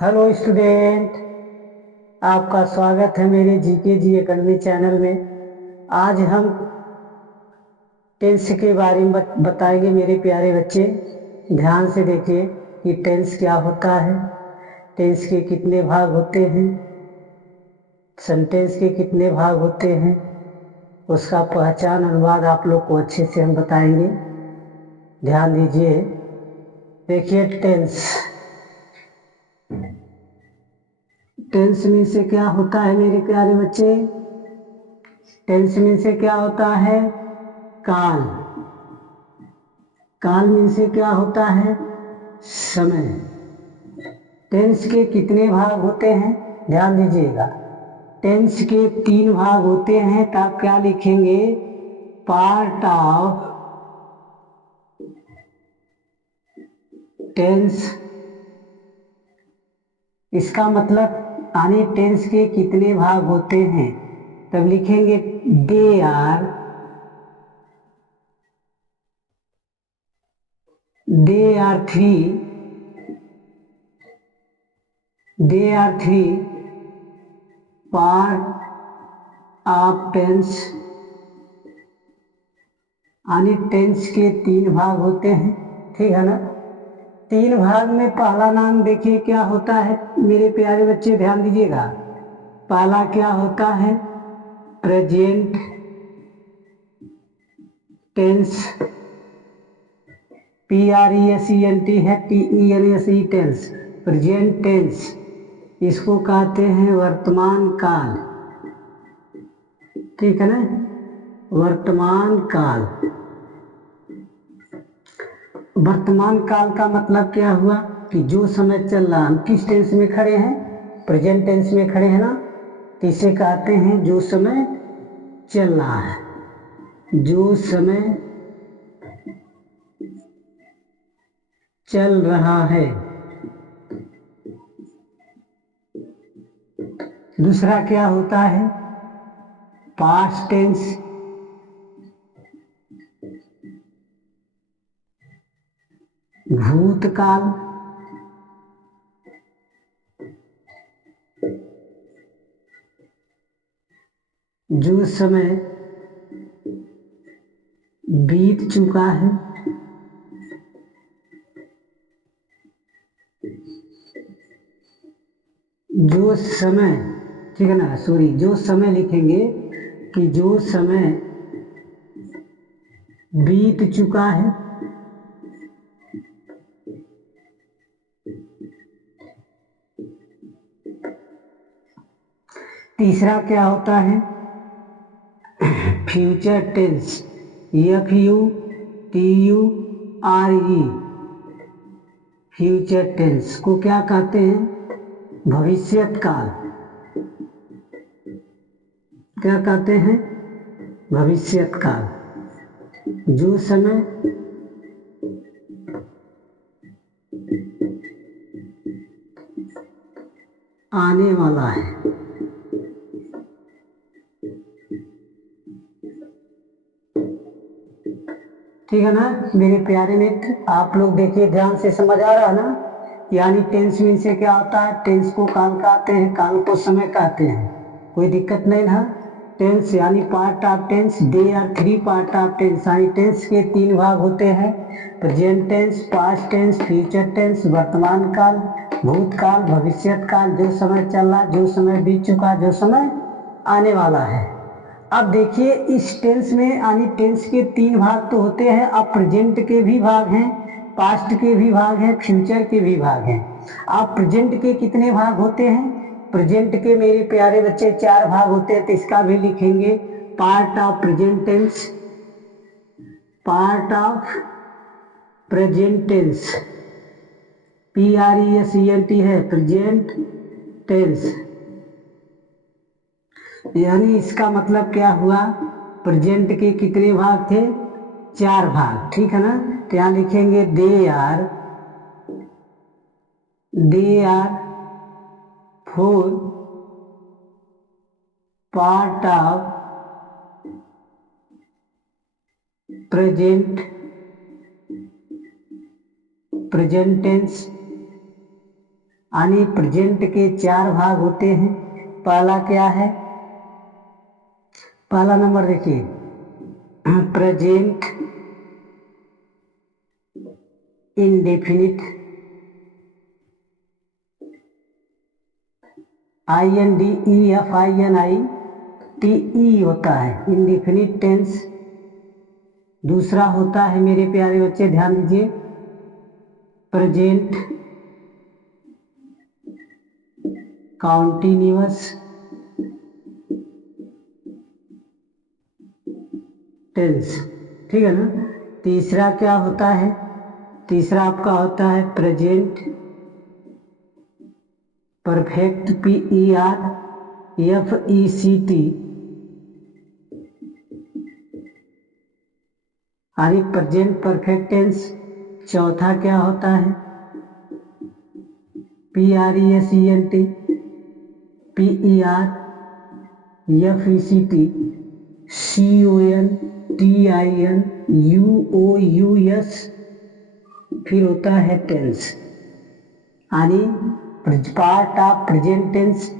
Hello student, आपका स्वागत है मेरे जीके जी एकेडमी चैनल में। आज हम टेंस के बारे में बताएंगे मेरे प्यारे बच्चे। ध्यान से देखिए कि टेंस क्या होता है, टेंस के कितने भाग होते हैं, सेंटेंस के कितने भाग होते हैं, उसका पहचान अनुवाद आप लोग को अच्छे से हम बताएंगे। ध्यान दीजिए। देखिए टेंस, टेंस में से क्या होता है मेरे प्यारे बच्चे? टेंस में से क्या होता है? काल। काल में से क्या होता है? समय। टेंस के कितने भाग होते हैं? ध्यान दीजिएगा। टेंस के 3 भाग होते हैं, तो आप क्या लिखेंगे? Part of tense. इसका मतलब यानी टेंस के कितने भाग होते हैं, तब लिखेंगे they are three, they are three part of tense. यानी टेंस के 3 भाग होते हैं, ठीक है ना। 3 भाग में पहला नाम देखिए क्या होता है मेरे प्यारे बच्चे, ध्यान दीजिएगा। पहला क्या होता है? Present tense. PRESENT है, TENSE टेंस, प्रेजेंट टेंस। इसको कहते हैं वर्तमान काल, ठीक है ना, वर्तमान काल। वर्तमान काल का मतलब क्या हुआ कि जो समय चल रहा, हम किस टेंस में खड़े हैं? प्रेजेंट टेंस में खड़े हैं ना, तो इसे कहते हैं जो समय चल रहा है, जो समय चल रहा है। दूसरा क्या होता है? Past tense. भूतकाल। जो समय बीत चुका है। जो समय, ठीक है ना, सॉरी, जो समय लिखेंगे कि जो समय बीत चुका है। तीसरा क्या होता है? Future tense. FUTURE, future tense को क्या कहते हैं? भविष्यत काल। क्या कहते हैं? भविष्यत काल। जो समय आने वाला है। ठीक है ना मेरे प्यारे मित्र, आप लोग देखिए ध्यान से, समझ आ रहा है ना। यानी टेंस में से क्या होता है? टेंस को काल कहते हैं, काल को समय कहते हैं, कोई दिक्कत नहीं ना। टेंस यानी part of tense, they are 3 part of tense. यानी टेंस के 3 भाग होते हैं, present tense, past tense, future tense. वर्तमान काल, भूतकाल, भविष्यत काल। जो समय चल रहा, जो समय बीत चुका, जो समय आने वाला है। अब देखिए इस टेंस में, यानी टेंस के 3 भाग तो होते हैं। अब प्रेजेंट के भी भाग हैं, पास्ट के भी भाग हैं, फ्यूचर के भी भाग हैं। अब प्रेजेंट के कितने भाग होते हैं? प्रेजेंट के मेरे प्यारे बच्चे 4 भाग होते हैं, तो इसका भी लिखेंगे part of present tense. Part of present tense, PRESENT है, प्रेजेंट टेंस। यानी इसका मतलब क्या हुआ? प्रेजेंट के कितने भाग थे? 4 भाग, ठीक है ना। तो यहां लिखेंगे they are 4 part of present tense. यानी प्रेजेंट के 4 भाग होते हैं। पहला क्या है, पहला नंबर देखिए, प्रेजेंट इंडेफिनिट, INDEFINITE होता है इंडेफिनिट टेंस। दूसरा होता है मेरे प्यारे बच्चे ध्यान दीजिए, प्रेजेंट कॉन्टिन्यूअस टेंस, ठीक है ना। तीसरा क्या होता है, तीसरा आपका होता है प्रेजेंट परफेक्ट, PERFECT, यानी प्रेजेंट परफेक्ट टेंस। चौथा क्या होता है, PRESENT, PERFECTIONTINUOUS, फिर होता है टेंस, यानी part of present tense,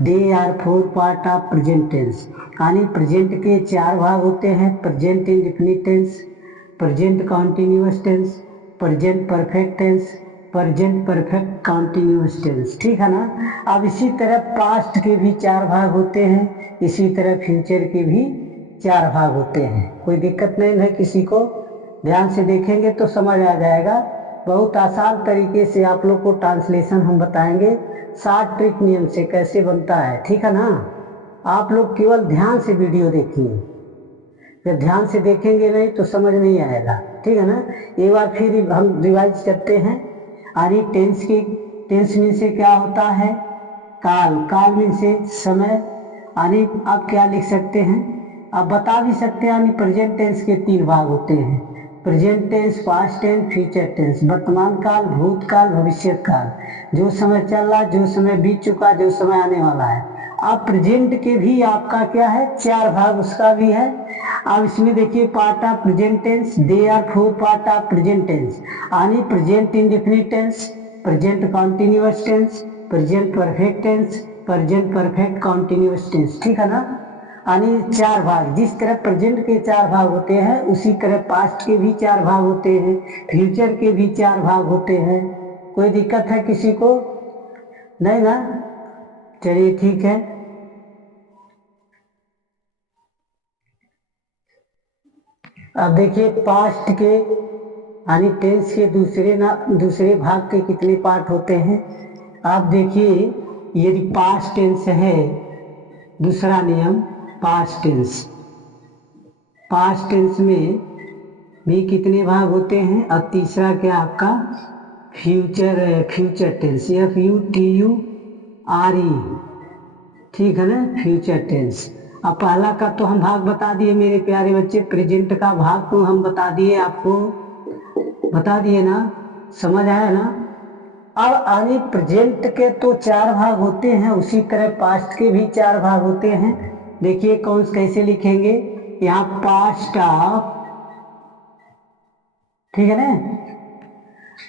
they are 4 part of present tense. यानी प्रेजेंट के 4 भाग होते हैं, present indefinite tense, present continuous tense, present perfect tense, present perfect continuous tense, ठीक है ना। अब इसी तरह पास्ट के भी 4 भाग होते हैं, इसी तरह फ्यूचर के भी 4 भाग होते हैं। कोई दिक्कत नहीं है किसी को, ध्यान से देखेंगे तो समझ आ जाएगा। बहुत आसान तरीके से आप लोग को ट्रांसलेशन हम बताएंगे, शॉर्ट ट्रिक नियम से कैसे बनता है, ठीक है ना। आप लोग केवल ध्यान से वीडियो देखिए, जब ध्यान से देखेंगे नहीं तो समझ नहीं आएगा, ठीक है ना। एक बार फिर हम रिवाइज करते हैं। यानी टेंस मीन से क्या होता है, काल, काल मीन से समय। यानी आप क्या लिख सकते हैं, आप बता भी सकते हैं। यानी प्रेजेंट टेंस के 3 भाग होते हैं, present tense, past tense, future tense. वर्तमान काल, भूतकाल, भविष्य काल, जो समय चल रहा, जो समय बीत चुका, जो समय आने वाला है। अब प्रेजेंट के भी आपका क्या है, 4 भाग उसका भी है। अब इसमें देखिए, part of present tense, they are 4 part of present tense, यानी present indefinite tense, present continuous tense, present perfect tense, present perfect continuous tense, ठीक है ना। यानी 4 भाग, जिस तरह प्रेजेंट के 4 भाग होते हैं उसी तरह पास्ट के भी 4 भाग होते हैं, फ्यूचर के भी 4 भाग होते हैं। कोई दिक्कत है किसी को, नहीं ना। चलिए ठीक है। अब देखिए पास्ट के यानी टेंस के दूसरे भाग के कितने पार्ट होते हैं। आप देखिए, यदि पास्ट टेंस है, दूसरा नियम पास्ट टेंस, पास्ट टेंस में भी कितने भाग होते हैं। और तीसरा क्या आपका फ्यूचर टेंस, FUTURE, ठीक है ना, फ्यूचर टेंस। अब पहला का तो हम भाग बता दिए मेरे प्यारे बच्चे, प्रेजेंट का भाग तो हम बता दिए, आपको बता दिए ना, समझ आया ना। अब आने प्रेजेंट के तो 4 भाग होते हैं, उसी तरह पास्ट के भी 4 भाग होते हैं। देखिए कौन कैसे लिखेंगे, यहाँ पास्ट ऑफ, ठीक है ना।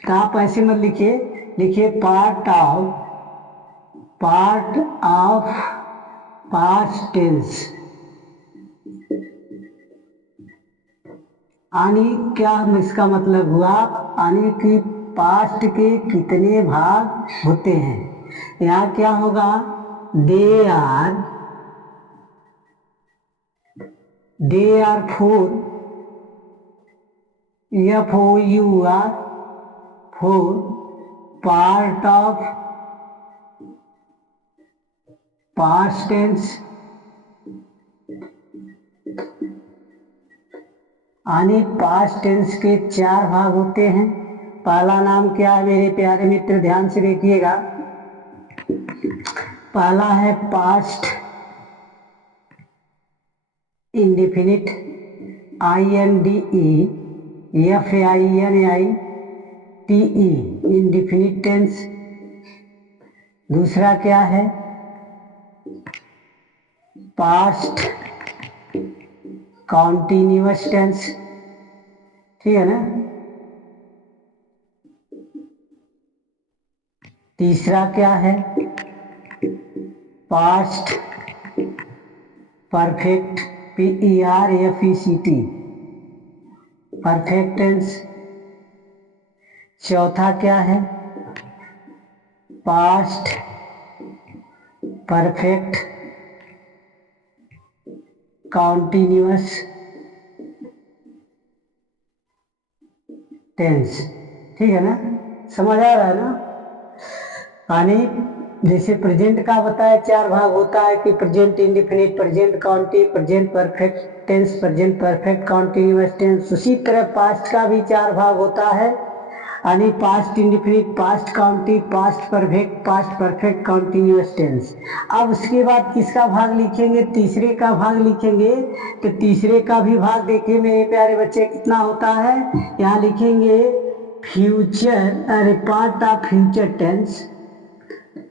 तो आप ऐसे मत लिखिए, लिखिए पार्ट ऑफ पास्ट टेंस। यानी क्या इसका मतलब हुआ, यानी कि पास्ट के कितने भाग होते हैं। यहाँ क्या होगा, they are 4, FOUR 4 part of past tense. यानी पास्ट टेंस के 4 भाग होते हैं। पहला नाम क्या है मेरे प्यारे मित्र, ध्यान से देखिएगा। पहला है past indefinite, INDEFINITE, indefinite tense. दूसरा क्या है, पास्ट कॉन्टिन्यूअस टेंस, ठीक है ना। तीसरा क्या है, past perfect, PERFECT, perfect tense. चौथा क्या है, पास्ट परफेक्ट कॉन्टिन्यूअस टेंस। ठीक है ना, समझ आ रहा है ना। यानी जैसे प्रेजेंट का बताया चार भाग होता है कि present indefinite, present county, present perfect tense, present perfect continuous tense, उसी तरह पास्ट का भी चार भाग होता है। यानी past indefinite, past county, past perfect continuous tense. अब उसके बाद किसका भाग लिखेंगे, तीसरे का भाग लिखेंगे। तो तीसरे का भी भाग देखिए मेरे प्यारे बच्चे कितना होता है, यहाँ लिखेंगे फ्यूचर, अरे part of future tense,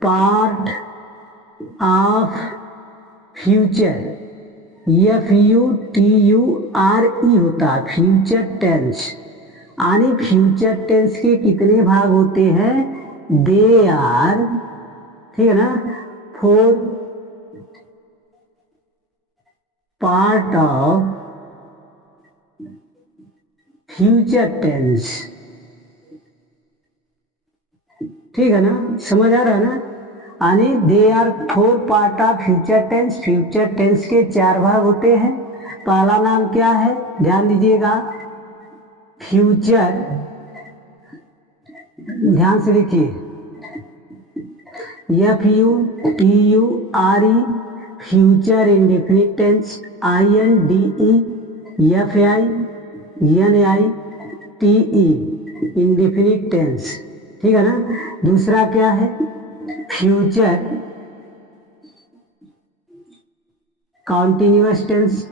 part of future, FUTURE होता है फ्यूचर टेंस। यानी फ्यूचर टेंस के कितने भाग होते हैं, दे आर, ठीक है ना, 4 पार्ट ऑफ फ्यूचर टेंस। ठीक है ना, समझ आ रहा है ना। यानी they are 4 part of future tense. Future tense के चार भाग होते हैं। पहला नाम क्या है, ध्यान दीजिएगा, फ्यूचर, ध्यान से देखिए, FUTURE future indefinite tense, INDEFINITE indefinite tense. ठीक है ना। दूसरा क्या है, future continuous tense,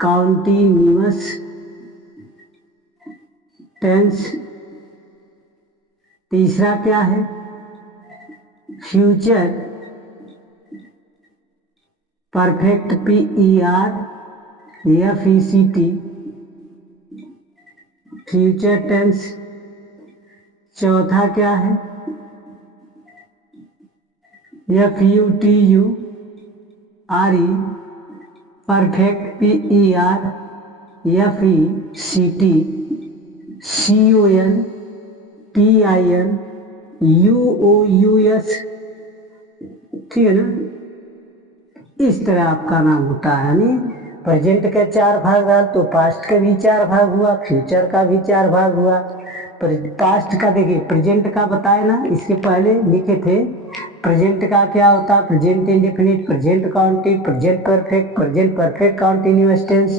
continuous tense. तीसरा क्या है, future perfect, PERFECT future tense. चौथा क्या है, FUTURE परफेक्ट, PERFECT CONTINUOUS। ठीक है ना, इस तरह आपका नाम होता है। यानी प्रेजेंट का चार भाग रहा तो पास्ट का भी चार भाग हुआ, फ्यूचर का भी चार भाग हुआ। पास्ट का देखिए, प्रेजेंट का बताए ना, इसके पहले लिखे थे। प्रेजेंट का क्या होता है, present indefinite, present continuous, present perfect continuous tense.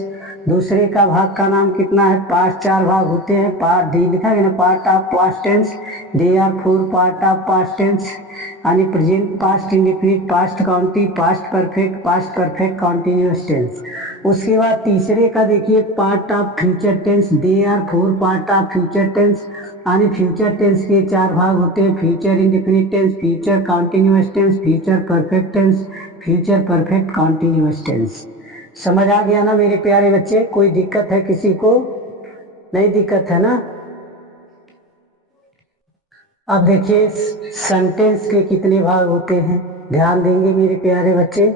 दूसरे का भाग का नाम कितना है, पास्ट चार भाग होते हैं। पार्ट डी लिखा गया ना, part of past tense, they are 4 part of past tense. यानी present, past indefinite, past continuous, past perfect continuous tense. उसके बाद तीसरे का देखिए, part of future tense, they are 4 part of future tense. यानी फ्यूचर टेंस के चार भाग होते हैं, future indefinite tense, future continuous tense, future perfect tense, future perfect continuous tense. समझ आ गया ना मेरे प्यारे बच्चे, कोई दिक्कत है किसी को, नहीं दिक्कत है ना। अब देखिए सेंटेंस के कितने भाग होते हैं, ध्यान देंगे मेरे प्यारे बच्चे।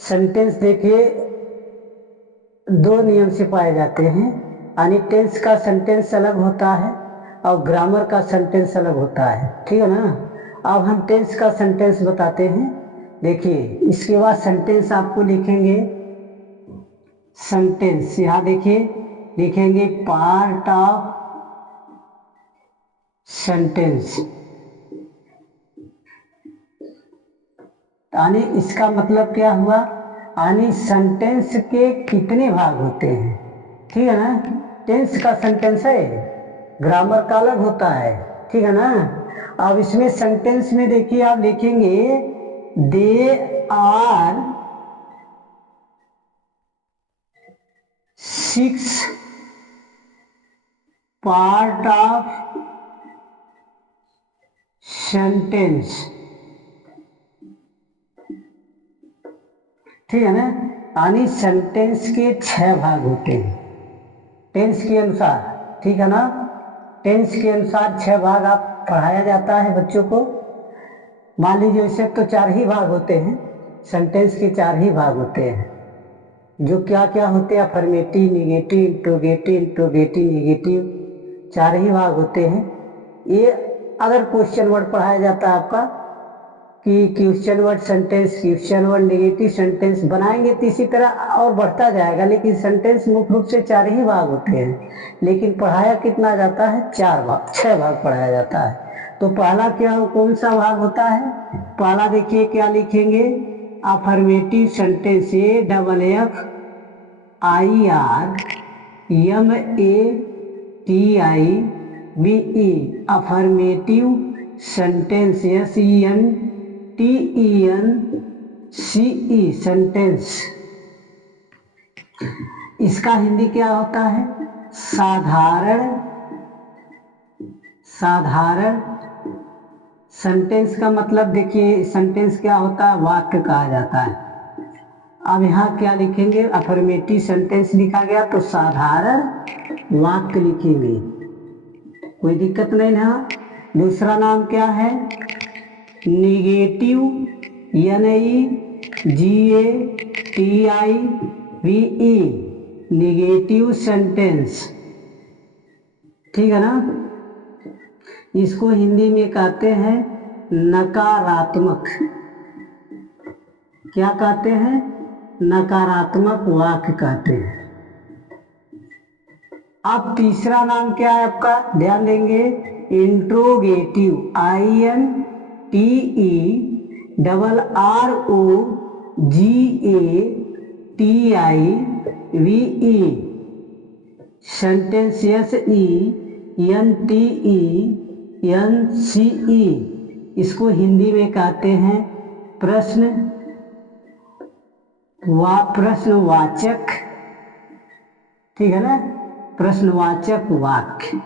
सेंटेंस देखिए दो नियम से पाए जाते हैं। यानी टेंस का सेंटेंस अलग होता है और ग्रामर का सेंटेंस अलग होता है। ठीक है ना। अब हम टेंस का सेंटेंस बताते हैं। देखिए इसके बाद सेंटेंस आपको लिखेंगे, सेंटेंस यहाँ देखिए लिखेंगे पार्ट ऑफ सेंटेंस। यानी इसका मतलब क्या हुआ, यानी सेंटेंस के कितने भाग होते हैं। ठीक है ना। टेंस का सेंटेंस है, ग्रामर का अलग होता है। ठीक है ना। अब इसमें सेंटेंस में देखिए आप लिखेंगे they are 6 part of sentence. ठीक है ना। यानी सेंटेंस के 6 भाग होते हैं टेंस के अनुसार। ठीक है ना। टेंस के अनुसार 6 भाग आप पढ़ाया जाता है बच्चों को। मान लीजिए वैसे तो 4 ही भाग होते हैं, सेंटेंस के 4 ही भाग होते हैं। जो क्या क्या होते हैं, affirmative, negative, interrogative, interrogative negative, 4 ही भाग होते हैं। ये अगर क्वेश्चन वर्ड पढ़ाया जाता है आपका कि question word sentence, question word negative sentence बनाएंगे तो इसी तरह और बढ़ता जाएगा, लेकिन सेंटेंस मुख्य रूप से 4 ही भाग होते हैं। लेकिन पढ़ाया कितना जाता है, 6 भाग पढ़ाया जाता है। तो पहला क्या कौन सा भाग होता है, पहला देखिए क्या लिखेंगे, affirmative sentence, AFFIRMATIVE, affirmative sentence, SENTENCE sentence. इसका हिंदी क्या होता है, साधारण सेंटेंस का मतलब देखिए सेंटेंस क्या होता है, वाक्य कहा जाता है। अब यहाँ क्या लिखेंगे, अफर्मेटिव सेंटेंस लिखा गया तो साधारण वाक्य लिखेंगे, कोई दिक्कत नहीं ना। दूसरा नाम क्या है, निगेटिव, NEGATIVE, निगेटिव सेंटेंस, ठीक है ना। इसको हिंदी में कहते हैं नकारात्मक, क्या कहते हैं, नकारात्मक वाक्य कहते हैं। अब तीसरा नाम क्या है आपका, ध्यान देंगे, इंट्रोगेटिव, INTERROGATIVE सेंटेंस, SENTENCE। इसको हिंदी में कहते हैं प्रश्नवाचक, ठीक है ना, प्रश्नवाचक वाक्य,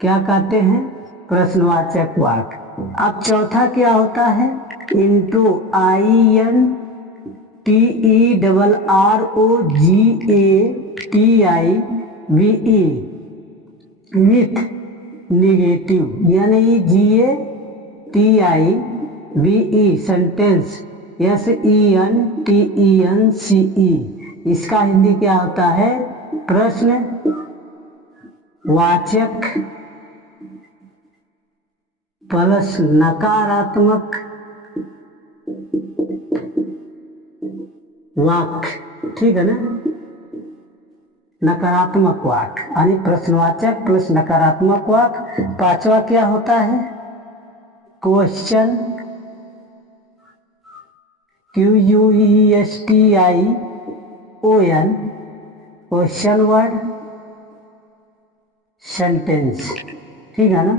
क्या कहते हैं, प्रश्नवाचक वाक्य। अब चौथा क्या होता है, intro, INTERROGATIVE, with, negative, NEGATIVE sentence, SENTENCE। इसका हिंदी क्या होता है, प्रश्नवाचक प्लस नकारात्मक वाक्य, ठीक है ना, नकारात्मक वाक्य यानी प्रश्नवाचक प्लस नकारात्मक वाक्य। पांचवा क्या होता है, question, QUESTION, question word sentence, ठीक है ना।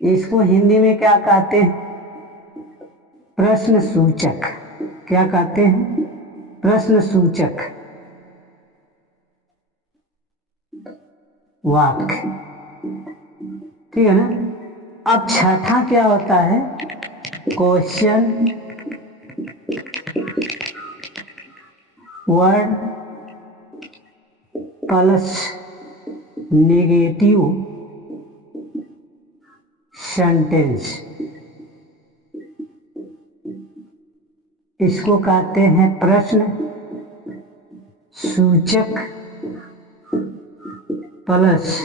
इसको हिंदी में क्या कहते हैं, प्रश्न सूचक, क्या कहते हैं, प्रश्न सूचक वाक्य, ठीक है ना। अब छठा क्या होता है, question word plus negative sentence, इसको कहते हैं प्रश्न सूचक प्लस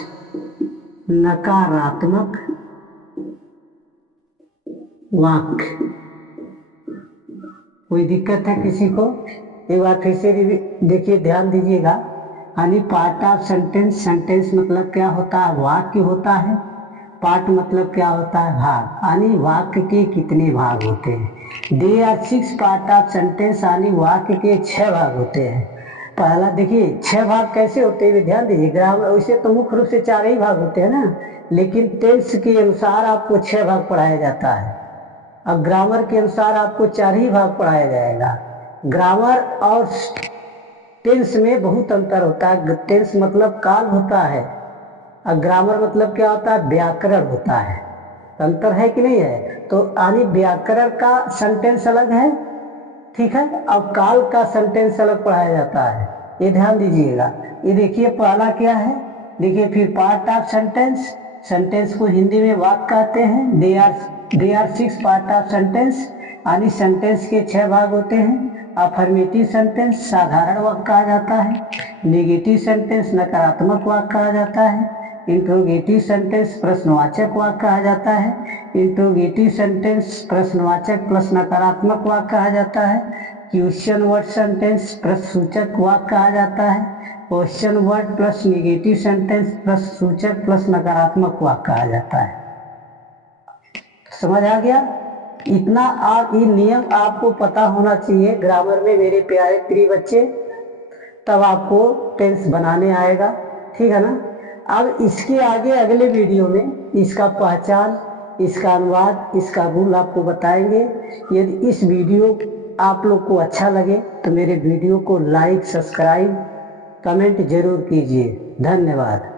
नकारात्मक वाक्य। कोई दिक्कत है किसी को, एक बार फिर से देखिए, ध्यान दीजिएगा। यानी पार्ट ऑफ सेंटेंस, सेंटेंस मतलब क्या होता है, वाक्य होता है, पार्ट मतलब क्या होता है, भाग, यानी वाक्य के कितने भाग होते हैं। They are 6 part of sentence, यानी वाक्य के 6 भाग होते हैं। पहला देखिए 6 भाग कैसे होते हैं, ध्यान दीजिए। ग्रामर वैसे तो मुख्य रूप से 4 ही भाग होते हैं ना, लेकिन टेंस के अनुसार आपको 6 भाग पढ़ाया जाता है। अब ग्रामर के अनुसार आपको 4 ही भाग पढ़ाया जाएगा। ग्रामर और टेंस में बहुत अंतर होता है। टेंस मतलब काल होता है और ग्रामर मतलब क्या होता है, व्याकरण होता है। अंतर है कि नहीं है। तो यानी व्याकरण का सेंटेंस अलग है, ठीक है, और काल का सेंटेंस अलग पढ़ाया जाता है, ये ध्यान दीजिएगा। ये देखिए पहला क्या है, देखिए फिर पार्ट ऑफ सेंटेंस, सेंटेंस को हिंदी में वाक्य कहते हैं। They are 6 part of sentence, यानी सेंटेंस के 6 भाग होते हैं। अफर्मेटिव सेंटेंस साधारण वाक्य कहा जाता है। नेगेटिव सेंटेंस नकारात्मक वाक्य कहा जाता है। इंट्रोगेटिव सेंटेंस प्रश्नवाचक वाक्य कहा जाता है। इंट्रोगेटिव सेंटेंस प्रश्नवाचक प्लस नकारात्मक वाक्य कहा जाता है। क्वेश्चन वर्ड सेंटेंस प्रश्नसूचक वाक्य कहा जाता है। Question word plus negative sentence प्रश्नसूचक प्लस नकारात्मक वाक्य कहा जाता है। समझ आ गया? इतना आप ये नियम आपको पता होना चाहिए ग्रामर में मेरे प्यारे प्रिय बच्चे, तब आपको टेंस बनाने आएगा। ठीक है ना? अब इसके आगे अगले वीडियो में इसका पहचान, इसका अनुवाद, इसका रूल आपको बताएंगे। यदि इस वीडियो आप लोग को अच्छा लगे तो मेरे वीडियो को लाइक, सब्सक्राइब, कमेंट जरूर कीजिए। धन्यवाद।